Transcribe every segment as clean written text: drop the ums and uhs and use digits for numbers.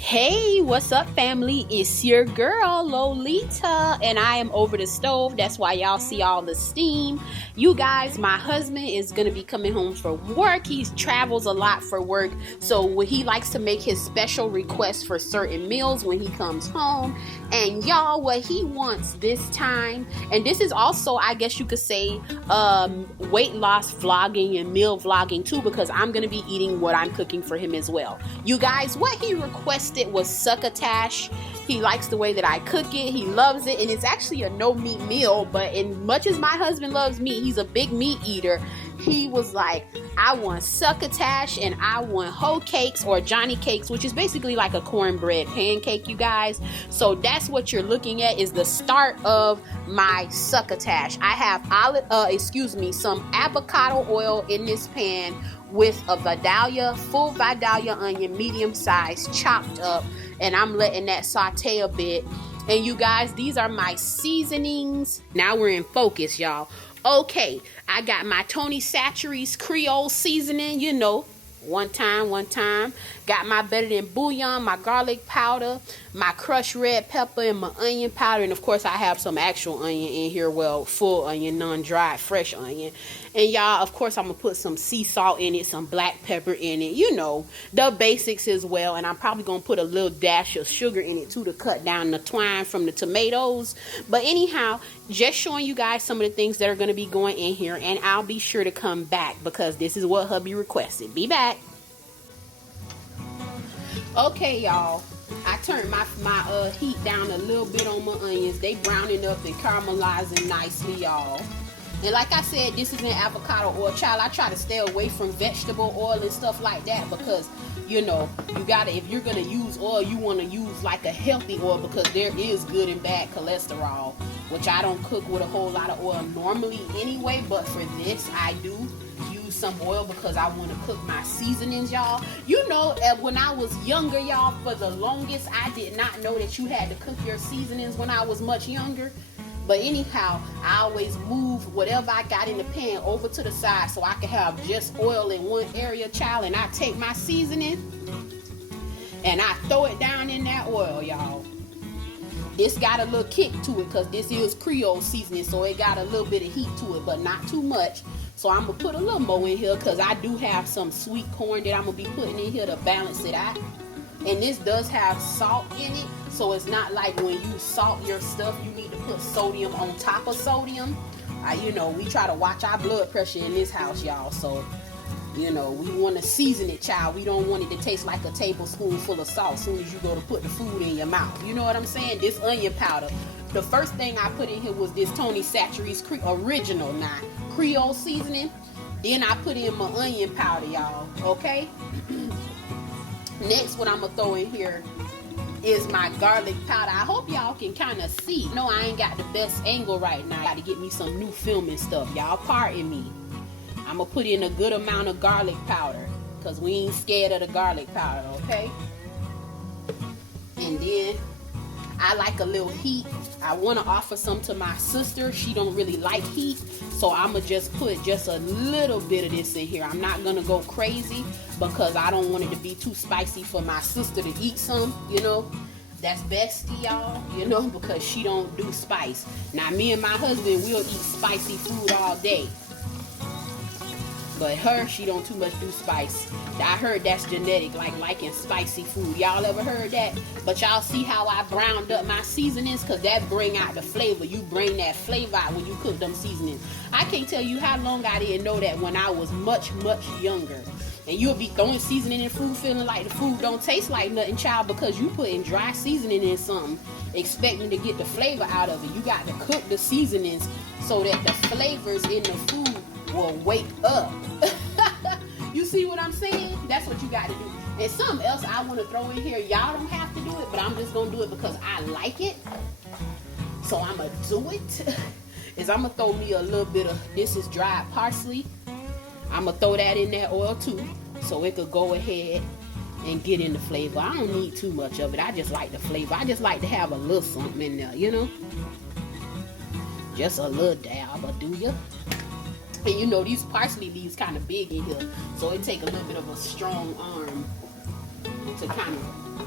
Hey, what's up, family? It's your girl Lolita, and I am over the stove. That's why y'all see all the steam. You guys, my husband is gonna be coming home from work. He travels a lot for work, so he likes to make his special requests for certain meals when he comes home. And y'all, what he wants this time, and this is also, I guess you could say, weight loss vlogging and meal vlogging too, because I'm gonna be eating what I'm cooking for him as well. You guys, what he requested was succotash. He likes the way that I cook it. He loves it, and it's actually a no meat meal, but in much as my husband loves meat, he's a big meat eater. He was like, I want succotash and I want hoe cakes or Johnny cakes, which is basically like a cornbread pancake, you guys. So that's what you're looking at, is the start of my succotash. I have some avocado oil in this pan with a full Vidalia onion, medium size, chopped up, and I'm letting that saute a bit. And you guys, these are my seasonings. Now we're in focus, y'all. Okay, I got my Tony Chachere's Creole seasoning, one time. Got my better than bouillon, my garlic powder, my crushed red pepper, and my onion powder. And of course, I have some actual onion in here. Well, full onion, non-dried, fresh onion. And y'all, of course, I'm going to put some sea salt in it, some black pepper in it. The basics as well. And I'm probably going to put a little dash of sugar in it too to cut down the twine from the tomatoes. But anyhow, just showing you guys some of the things that are going to be going in here. And I'll be sure to come back because this is what hubby requested. Be back. Okay, y'all, I turned my heat down a little bit on my onions. They browning up and caramelizing nicely, y'all. And like I said, this is an avocado oil. Child, I try to stay away from vegetable oil and stuff like that because, you gotta, if you're gonna use oil, you want to use like a healthy oil because there is good and bad cholesterol, which I don't cook with a whole lot of oil normally anyway, but for this, I do use some oil because I want to cook my seasonings, y'all. When I was younger, y'all, for the longest, I did not know that you had to cook your seasonings when I was much younger. But anyhow, I always move whatever I got in the pan over to the side so I can have just oil in one area, child. And I take my seasoning and I throw it down in that oil, y'all. This got a little kick to it because this is Creole seasoning, so it got a little bit of heat to it, but not too much. So I'm going to put a little more in here because I do have some sweet corn that I'm going to be putting in here to balance it out. And this does have salt in it, so it's not like when you salt your stuff, you need to put sodium on top of sodium. We try to watch our blood pressure in this house, y'all. So, we want to season it, child. We don't want it to taste like a tablespoonful of salt as soon as you go to put the food in your mouth. You know what I'm saying? This onion powder. The first thing I put in here was this Tony Chachere's original, not Creole seasoning. Then I put in my onion powder, y'all. Okay? Next, what I'm going to throw in here is my garlic powder. I hope y'all can kind of see. No, I ain't got the best angle right now. I got to get me some new filming stuff. Y'all pardon me. I'm going to put in a good amount of garlic powder because we ain't scared of the garlic powder, okay? And then I like a little heat. I want to offer some to my sister. She don't really like heat, so I'm going to just put just a little bit of this in here. I'm not going to go crazy because I don't want it to be too spicy for my sister to eat some, That's bestie, y'all, because she don't do spice. Now, me and my husband, we'll eat spicy food all day. But her, she don't too much do spice. I heard that's genetic, like liking spicy food. Y'all ever heard that? But y'all see how I browned up my seasonings? Because that bring out the flavor. You bring that flavor out when you cook them seasonings. I can't tell you how long I didn't know that when I was much, much younger. And you'll be throwing seasoning in food feeling like the food don't taste like nothing, child, because you putting dry seasoning in something, expecting to get the flavor out of it. You got to cook the seasonings so that the flavors in the food will wake up. You see what I'm saying? That's what you got to do. And something else I want to throw in here. Y'all don't have to do it, but I'm just going to do it because I like it. So I'm going to do it. Is I'm going to throw me a little bit of, this is dried parsley. I'm going to throw that in that oil too, so it could go ahead and get in the flavor. I don't need too much of it. I just like the flavor. I just like to have a little something in there, Just a little dab, or do you? And these parsley leaves kind of big in here, so it take a little bit of a strong arm to kind of,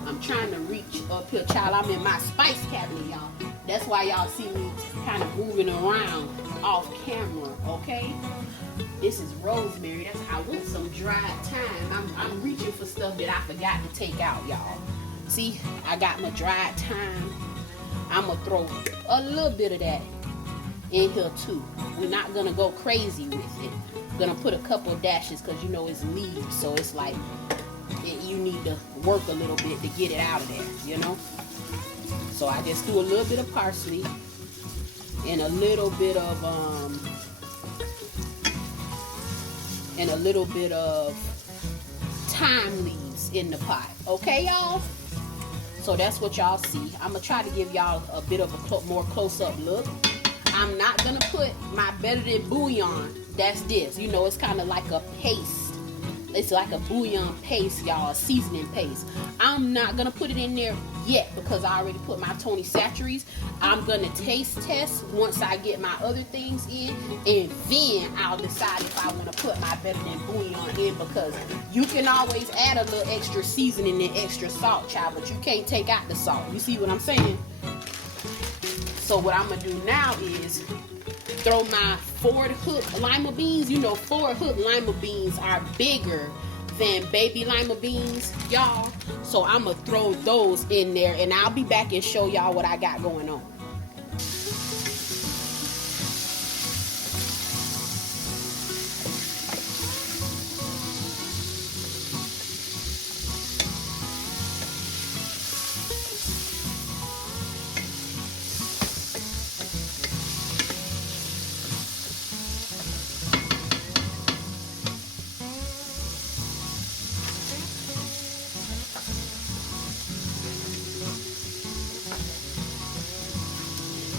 I'm trying to reach up here, child. I'm in my spice cabinet, y'all. That's why y'all see me kind of moving around off camera, okay? This is rosemary. I want some dried thyme. I'm reaching for stuff that I forgot to take out, y'all. See, I got my dried thyme. I'm going to throw a little bit of that in here too. We're not going to go crazy with it. I'm going to put a couple dashes because you know it's leaves. So it's like you need to work a little bit to get it out of there, you know. So I just threw a little bit of parsley and a little bit of thyme leaves in the pot. Okay, y'all? So that's what y'all see. I'm going to try to give y'all a bit of a more close-up look. I'm not going to put my better than bouillon. That's this. You know, it's kind of like a paste. It's like a bouillon paste, y'all. A seasoning paste. I'm not going to put it in there yet because I already put my Tony Chachere's. I'm going to taste test once I get my other things in, and then I'll decide if I want to put my better than bouillon in, because you can always add a little extra seasoning and extra salt, child, but you can't take out the salt. You see what I'm saying? So what I'm going to do now is throw my Ford Hook lima beans. You know, Ford Hook lima beans are bigger than baby lima beans, y'all. So I'm gonna throw those in there, and I'll be back and show y'all what I got going on.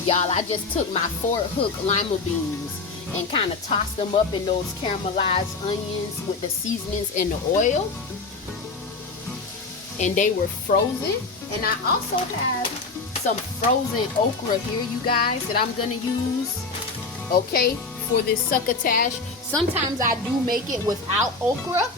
Y'all, I just took my Ford Hook lima beans and kind of tossed them up in those caramelized onions with the seasonings and the oil. And they were frozen. And I also have some frozen okra here, you guys, that I'm going to use, okay, for this succotash. Sometimes I do make it without okra,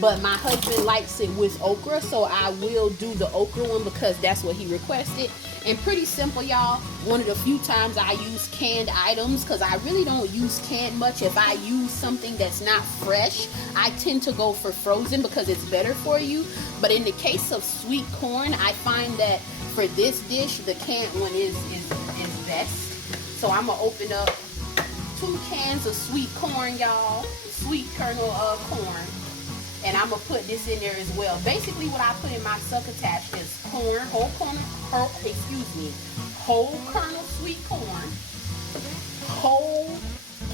but my husband likes it with okra, so I will do the okra one because that's what he requested. And pretty simple, y'all. One of the few times I use canned items, because I really don't use canned much. If I use something that's not fresh, I tend to go for frozen because it's better for you. But in the case of sweet corn, I find that for this dish, the canned one is best. So I'm going to open up 2 cans of sweet corn, y'all. Sweet kernel of corn. And I'm going to put this in there as well. Basically, what I put in my succotash is corn, whole kernel sweet corn, whole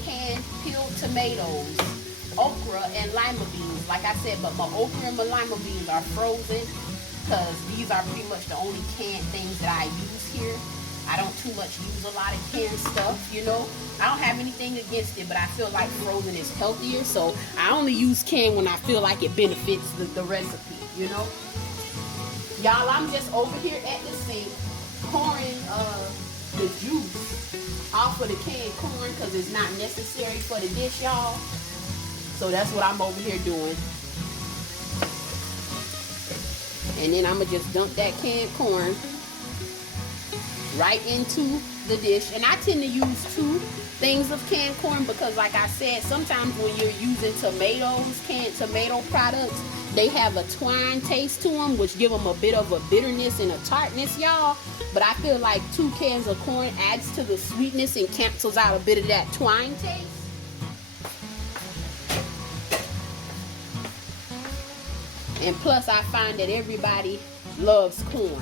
canned peeled tomatoes, okra, and lima beans. Like I said, but my okra and my lima beans are frozen because these are pretty much the only canned things that I use here. I don't too much use a lot of canned stuff, you know. I don't have anything against it, but I feel like frozen is healthier. So I only use canned when I feel like it benefits the recipe, you know. Y'all, I'm just over here at the sink pouring the juice off of the canned corn because it's not necessary for the dish, y'all. So that's what I'm over here doing. And then I'm going to just dump that canned corn right into the dish. And I tend to use 2 things of canned corn because, like I said, sometimes when you're using tomatoes, canned tomato products, they have a twine taste to them, which give them a bit of a bitterness and a tartness, y'all. But I feel like 2 cans of corn adds to the sweetness and cancels out a bit of that twine taste. And plus, I find that everybody loves corn.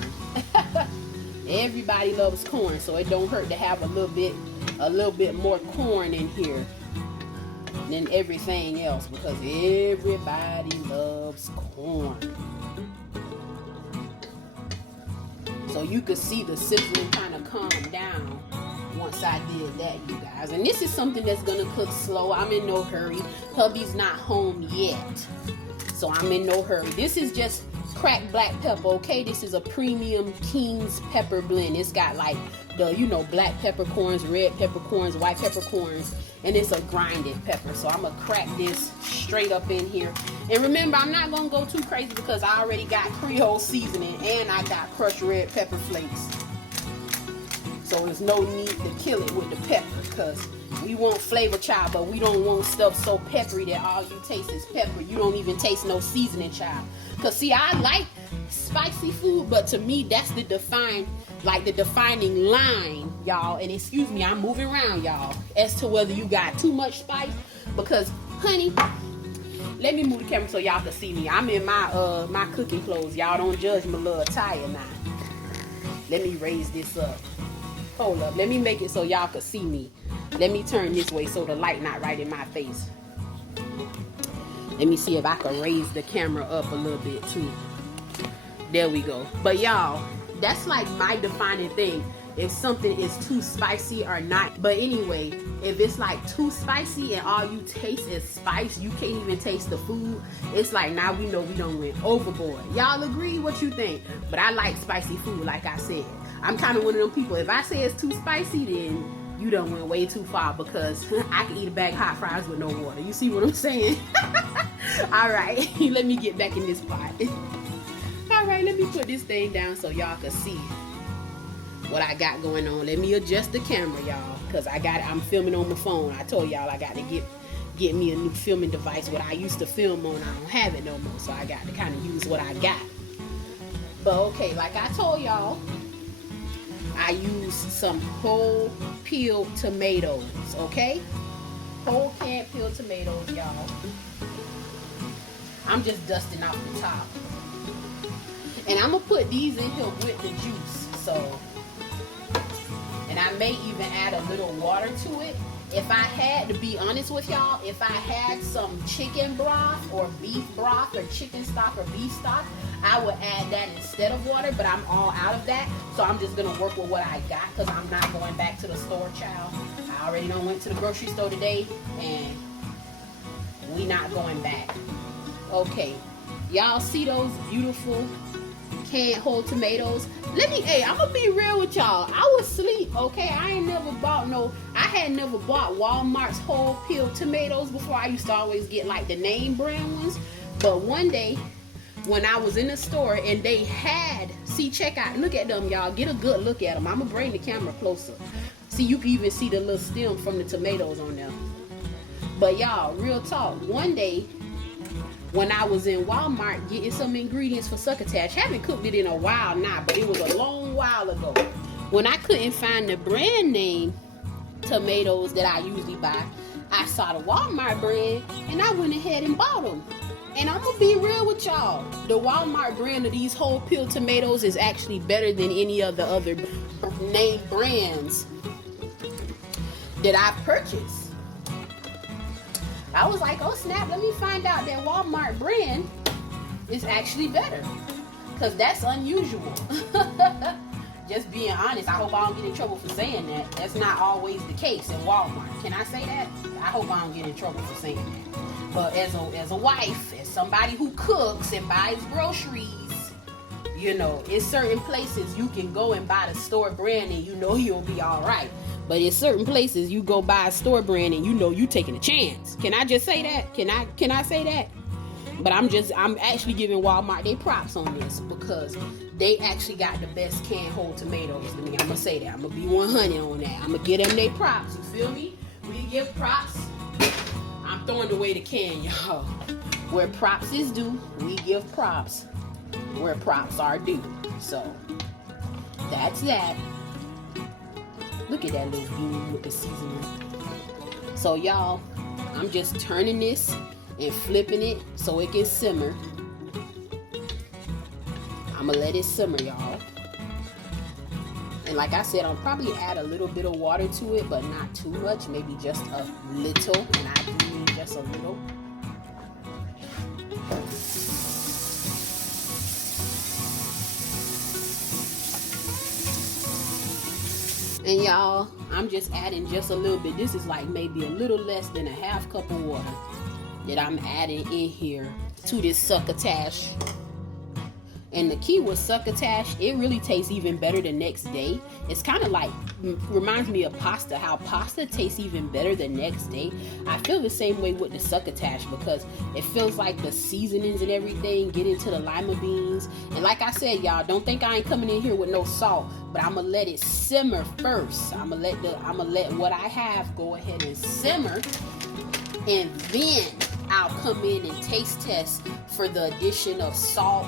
Everybody loves corn, so it don't hurt to have a little bit more corn in here than everything else, because everybody loves corn. So you could see the sizzling kind of calm down once I did that, you guys. And this is something that's gonna cook slow. I'm in no hurry. Hubby's not home yet, so I'm in no hurry. This is just cracked black pepper, okay? This is a premium King's pepper blend. It's got like the, you know, black peppercorns, red peppercorns, white peppercorns, and it's a grinded pepper. So I'm gonna crack this straight up in here. And remember, I'm not gonna go too crazy because I already got Creole seasoning and I got crushed red pepper flakes. So there's no need to kill it with the pepper, because we want flavor, child, but we don't want stuff so peppery that all you taste is pepper. You don't even taste no seasoning, child. Because see, I like spicy food, but to me, that's the defining line, y'all. And excuse me, I'm moving around, y'all, as to whether you got too much spice. Because, honey, let me move the camera so y'all can see me. I'm in my my cooking clothes. Y'all don't judge my little attire now. Let me raise this up. Hold up. Let me make it so y'all can see me. Let me turn this way so the light not right in my face. Let me see if I can raise the camera up a little bit too. There we go. But y'all, that's like my defining thing. If something is too spicy or not. But anyway, if it's like too spicy and all you taste is spice, you can't even taste the food. It's like, now we know we done went overboard. Y'all agree? What you think? But I like spicy food, like I said. I'm kind of one of them people. If I say it's too spicy, then you done went way too far, because I can eat a bag of hot fries with no water. You see what I'm saying? All right, let me get back in this pot. All right, let me put this thing down so y'all can see what I got going on. Let me adjust the camera, y'all, because I'm filming on my phone. I told y'all I got to get me a new filming device. What I used to film on, I don't have it no more, so I got to kind of use what I got. But okay, like I told y'all, I used some whole peeled tomatoes, okay? Whole canned peeled tomatoes, y'all. I'm just dusting off the top. And I'm gonna put these in here with the juice, so. And I may even add a little water to it. If I had, to be honest with y'all, if I had some chicken broth or beef broth or chicken stock or beef stock, I would add that instead of water, but I'm all out of that. So I'm just gonna work with what I got, because I'm not going back to the store, child. I already done went to the grocery store today and we not going back. Okay, y'all see those beautiful canned whole tomatoes? I'm gonna be real with y'all. I was asleep, okay? I had never bought Walmart's whole peeled tomatoes before. I used to always get like the name brand ones. But one day, when I was in the store and they had, check out, look at them, y'all. Get a good look at them. I'm gonna bring the camera closer. See, you can even see the little stem from the tomatoes on there. But y'all, real talk, one day, when I was in Walmart getting some ingredients for Succotash, haven't cooked it in a while now, but it was a long while ago. When I couldn't find the brand name tomatoes that I usually buy, I saw the Walmart brand and I went ahead and bought them. And I'm gonna be real with y'all. The Walmart brand of these whole peeled tomatoes is actually better than any of the other name brands that I've purchased. I was like, oh snap, let me find out that Walmart brand is actually better. Because that's unusual. Just being honest, I hope I don't get in trouble for saying that. That's not always the case in Walmart. Can I say that? I hope I don't get in trouble for saying that. But as a wife, as somebody who cooks and buys groceries, you know, in certain places you can go and buy the store brand and you know you'll be all right. But in certain places, you go buy a store brand and you know you taking a chance. Can I just say that? Can I say that? But I'm actually giving Walmart their props on this, because they actually got the best canned whole tomatoes to me. I'm gonna say that. I'm gonna be 100 on that. I'm gonna give them their props. You feel me? We give props. I'm throwing away the can, y'all. Where props is due, we give props where props are due. So that's that. Look at that little bean with the seasoning. So y'all, I'm just turning this and flipping it so it can simmer. I'm gonna let it simmer, y'all. And like I said, I'll probably add a little bit of water to it, but not too much. Maybe just a little, and I do mean just a little. And y'all, I'm just adding just a little bit. This is like maybe a little less than a half cup of water that I'm adding in here to this succotash. And the key with succotash, it really tastes even better the next day. It's kind of like, reminds me of pasta, how pasta tastes even better the next day. I feel the same way with the succotash because it feels like the seasonings and everything get into the lima beans. And like I said, y'all, don't think I ain't coming in here with no salt, but I'm gonna let it simmer first. I'm gonna let what I have go ahead and simmer, and then I'll come in and taste test for the addition of salt,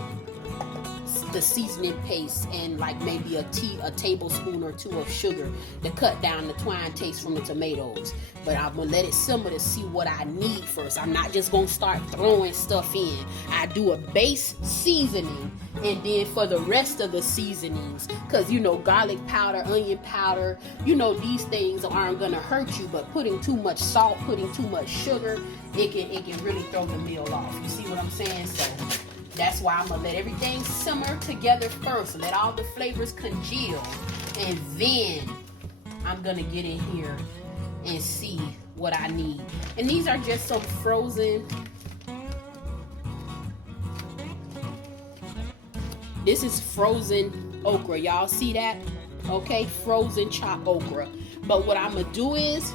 the seasoning paste, and like maybe a tablespoon or two of sugar to cut down the twine taste from the tomatoes. But I'm gonna let it simmer to see what I need first. I'm not just gonna start throwing stuff in. I do a base seasoning, and then for the rest of the seasonings, because you know, garlic powder, onion powder, you know, these things aren't gonna hurt you, but putting too much salt, putting too much sugar, it can really throw the meal off. You see what I'm saying? So that's why I'm gonna let everything simmer together first. Let all the flavors congeal. And then I'm gonna get in here and see what I need. And these are just some frozen. This is frozen okra. Y'all see that? Okay, frozen chopped okra. But what I'm gonna do is,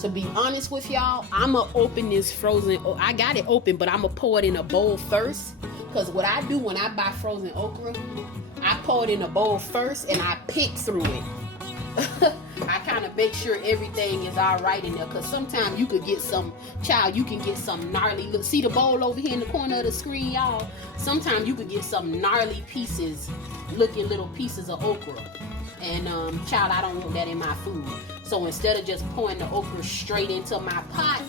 to be honest with y'all, I'm gonna open this frozen. I got it open, but I'm gonna pour it in a bowl first. Because what I do when I buy frozen okra, I pour it in a bowl first and I pick through it. I kind of make sure everything is all right in there. Because sometimes you could get some, you can get some gnarly. Look, see the bowl over here in the corner of the screen, y'all? Sometimes you could get some gnarly pieces, looking little pieces of okra. And I don't want that in my food. So instead of just pouring the okra straight into my pot,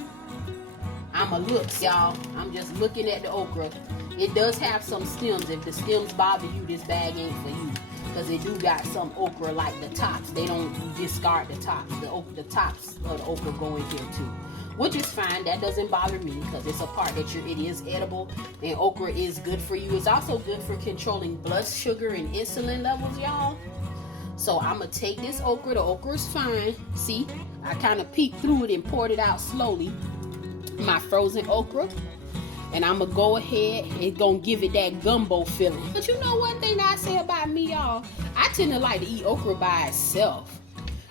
I'ma look, y'all. I'm just looking at the okra. It does have some stems. If the stems bother you, this bag ain't for you. Because it do got some okra like the tops. They don't discard the tops. The tops of the okra go in here too. Which is fine. That doesn't bother me because it's a part that it is edible. And okra is good for you. It's also good for controlling blood sugar and insulin levels, y'all. So I'm going to take this okra. The okra is fine. See, I kind of peeked through it and poured it out slowly. My frozen okra. And I'm going to go ahead and going to give it that gumbo feeling. But you know one thing that I say about me, y'all? I tend to like to eat okra by itself.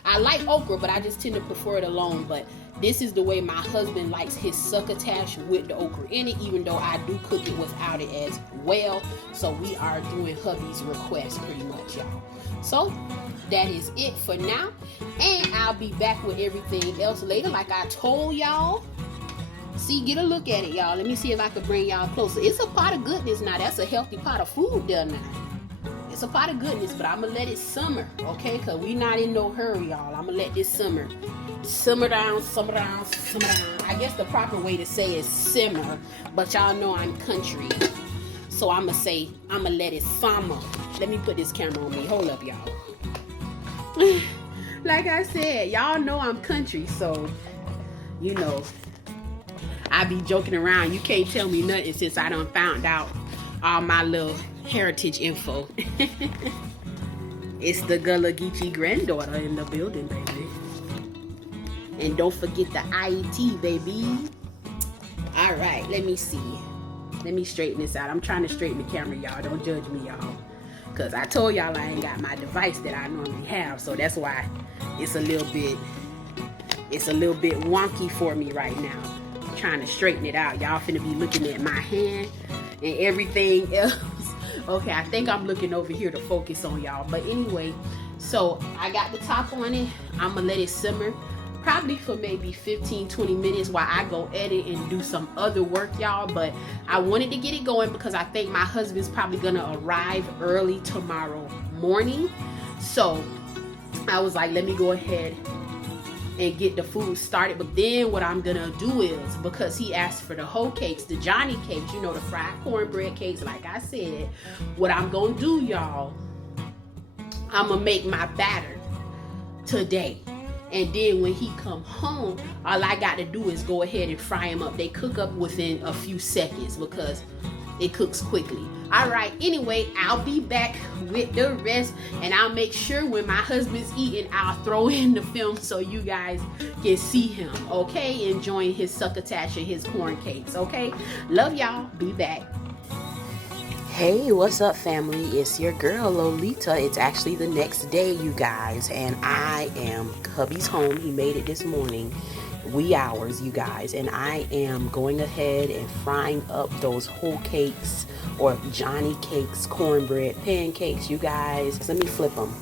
I like okra, but I just tend to prefer it alone. But this is the way my husband likes his succotash with the okra in it, even though I do cook it without it as well. So we are doing hubby's request pretty much, y'all. So that is it for now. And I'll be back with everything else later, like I told y'all. See, get a look at it, y'all. Let me see if I can bring y'all closer. It's a pot of goodness now. That's a healthy pot of food there now. It's a pot of goodness, but I'm going to let it simmer, okay? Because we not in no hurry, y'all. I'm going to let this simmer. Simmer down, simmer down, simmer down. I guess the proper way to say is simmer, but y'all know I'm country. So I'm going to say, I'm going to let it simmer. Let me put this camera on me. Hold up, y'all. Like I said, y'all know I'm country, so, you know, I be joking around. You can't tell me nothing since I done found out all my little heritage info. It's the Gullah Geechee granddaughter in the building, baby. And don't forget the IET, baby. All right, let me see. Let me straighten this out. I'm trying to straighten the camera, y'all. Don't judge me, y'all. Because I told y'all I ain't got my device that I normally have. So that's why it's a little bit wonky for me right now. I'm trying to straighten it out. Y'all finna be looking at my hand and everything else. Okay, I think I'm looking over here to focus on y'all. But anyway, so I got the top on it. I'm going to let it simmer. Probably for maybe 15-20 minutes while I go edit and do some other work, y'all. But I wanted to get it going because I think my husband's probably gonna arrive early tomorrow morning. So I was like, let me go ahead and get the food started. But then what I'm gonna do is, because he asked for the whole cakes, the Johnny cakes, you know, the fried cornbread cakes, like I said, what I'm gonna do, y'all, I'm gonna make my batter today. And then when he come home, all I got to do is go ahead and fry them up. They cook up within a few seconds because it cooks quickly. All right, anyway, I'll be back with the rest. And I'll make sure when my husband's eating, I'll throw in the film so you guys can see him, okay? Enjoying his succotash and his corn cakes, okay? Love y'all. Be back. Hey, what's up, family? It's your girl Lolita. It's actually the next day, you guys, and I am hubby's home. He made it this morning, wee hours, you guys, and I am going ahead and frying up those whole cakes or Johnny cakes, cornbread pancakes, you guys. Let me flip them.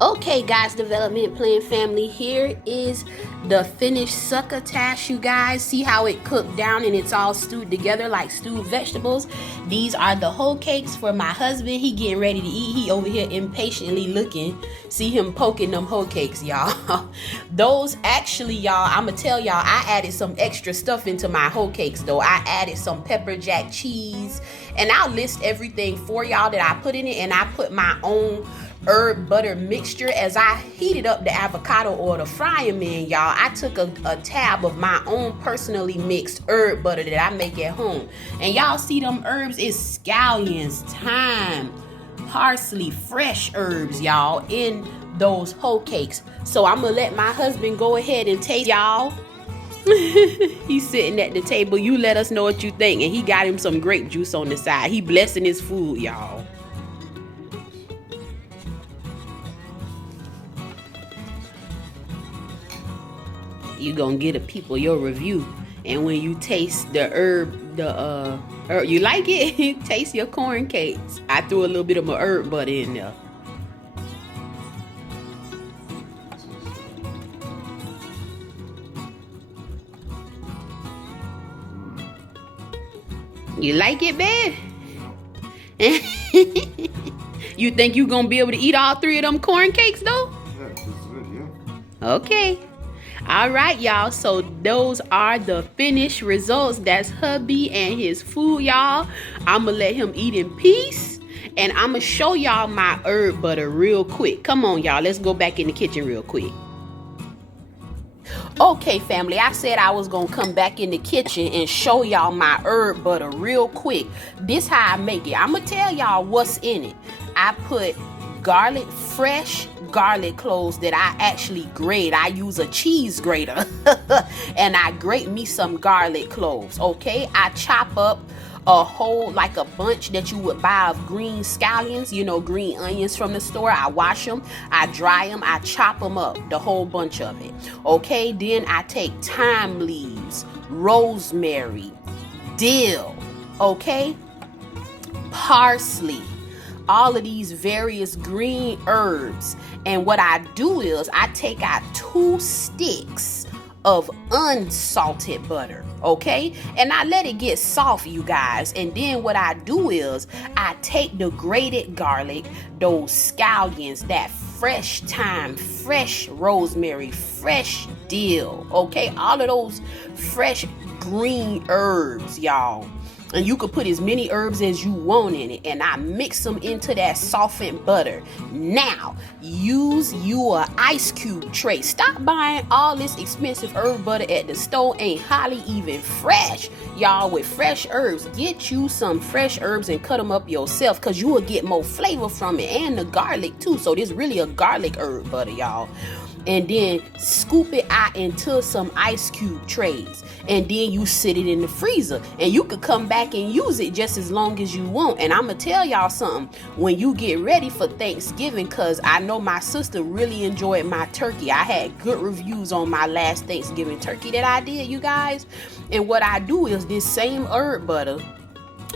Okay, guys, development plan family, here is the finished succotash, you guys. See how it cooked down and it's all stewed together like stewed vegetables. These are the whole cakes for my husband. He getting ready to eat. He over here impatiently looking. See him poking them whole cakes, y'all. Those actually, y'all, I'ma tell y'all, I added some extra stuff into my whole cakes though. I added some pepper jack cheese, and I'll list everything for y'all that I put in it, and I put my own herb butter mixture. As I heated up the avocado oil to fry them in, y'all, I took a tab of my own personally mixed herb butter that I make at home. And y'all see them herbs is scallions, thyme, parsley, fresh herbs, y'all, in those whole cakes. So I'm gonna let my husband go ahead and taste, y'all. He's sitting at the table. You let us know what you think. And he got him some grape juice on the side. He blessing his food, y'all. You gonna get a people your review, and when you taste the herb, you like it. Taste your corn cakes. I threw a little bit of my herb butter in there. You like it, babe? You think you gonna be able to eat all 3 of them corn cakes though? Yeah, it's good, yeah. Okay. All right, y'all. So those are the finished results. That's hubby and his food, y'all. I'm gonna let him eat in peace, and I'm gonna show y'all my herb butter real quick. Come on, y'all. Let's go back in the kitchen real quick. Okay, family, I said I was gonna come back in the kitchen and show y'all my herb butter real quick. This how I make it. I'm gonna tell y'all what's in it. I put garlic, fresh garlic cloves that I actually grate. I use a cheese grater and I grate me some garlic cloves. Okay, I chop up a whole, like a bunch that you would buy of green scallions, you know, green onions from the store. I wash them, I dry them, I chop them up, the whole bunch of it. Okay, then I take thyme leaves, rosemary, dill, okay, parsley, all of these various green herbs. And what I do is I take out 2 sticks of unsalted butter, okay, and I let it get soft, you guys. And then what I do is I take the grated garlic, those scallions, that fresh thyme, fresh rosemary, fresh dill, okay, all of those fresh green herbs, y'all. And you could put as many herbs as you want in it, and I mix them into that softened butter. Now use your ice cube tray. Stop buying all this expensive herb butter at the store. Ain't hardly even fresh, y'all. With fresh herbs, get you some fresh herbs and cut them up yourself, because you will get more flavor from it, and the garlic too. So this really a garlic herb butter, y'all. And then scoop it out into some ice cube trays, and then you sit it in the freezer, and you could come back and use it just as long as you want. And I'm gonna tell y'all something, when you get ready for Thanksgiving, because I know my sister really enjoyed my turkey. I had good reviews on my last Thanksgiving turkey that I did, you guys. And what I do is this same herb butter,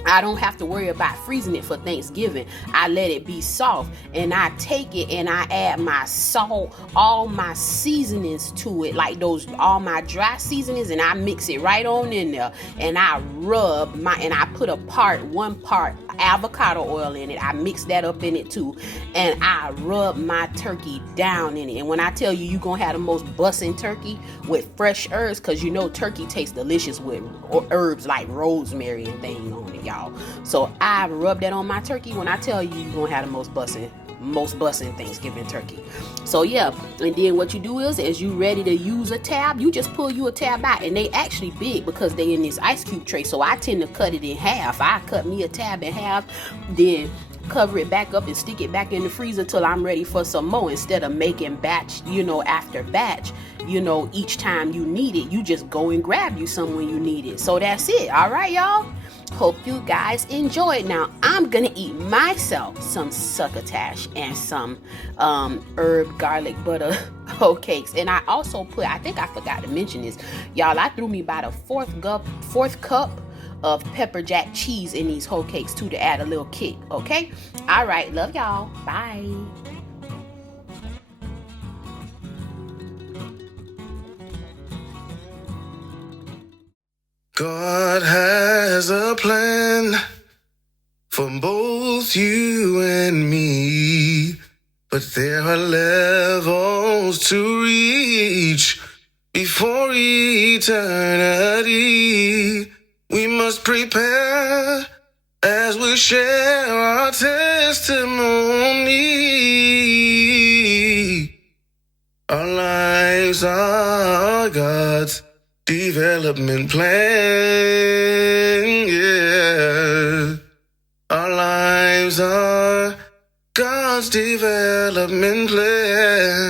I don't have to worry about freezing it for Thanksgiving. I let it be soft, and I take it and I add my salt, all my seasonings to it, like those, all my dry seasonings, and I mix it right on in there, and I rub and I put 1 part avocado oil in it. I mix that up in it too, and I rub my turkey down in it. And when I tell you, you're gonna have the most bussin' turkey with fresh herbs, because you know turkey tastes delicious with herbs like rosemary and things on it, y'all. So I rub that on my turkey. When I tell you, you're gonna have the most bussin' Thanksgiving turkey. So yeah, and then what you do is, as you ready to use a tab, you just pull you a tab out, and they actually big because they in this ice cube tray. So I tend to cut it in half. I cut me a tab in half, then cover it back up and stick it back in the freezer till I'm ready for some more. Instead of making batch, after batch, each time you need it, you just go and grab you some when you need it. So that's it. All right, y'all. Hope you guys enjoy it. Now, I'm going to eat myself some succotash and some herb garlic butter hoe cakes. And I also I think I forgot to mention this. Y'all, I threw me about a fourth cup of pepper jack cheese in these hoe cakes too to add a little kick, okay? All right, love y'all. Bye. God has a plan for both you and me, but there are levels to reach before eternity. We must prepare as we share our testimony. Our lives are God's development plan, yeah. Our lives are God's development plan.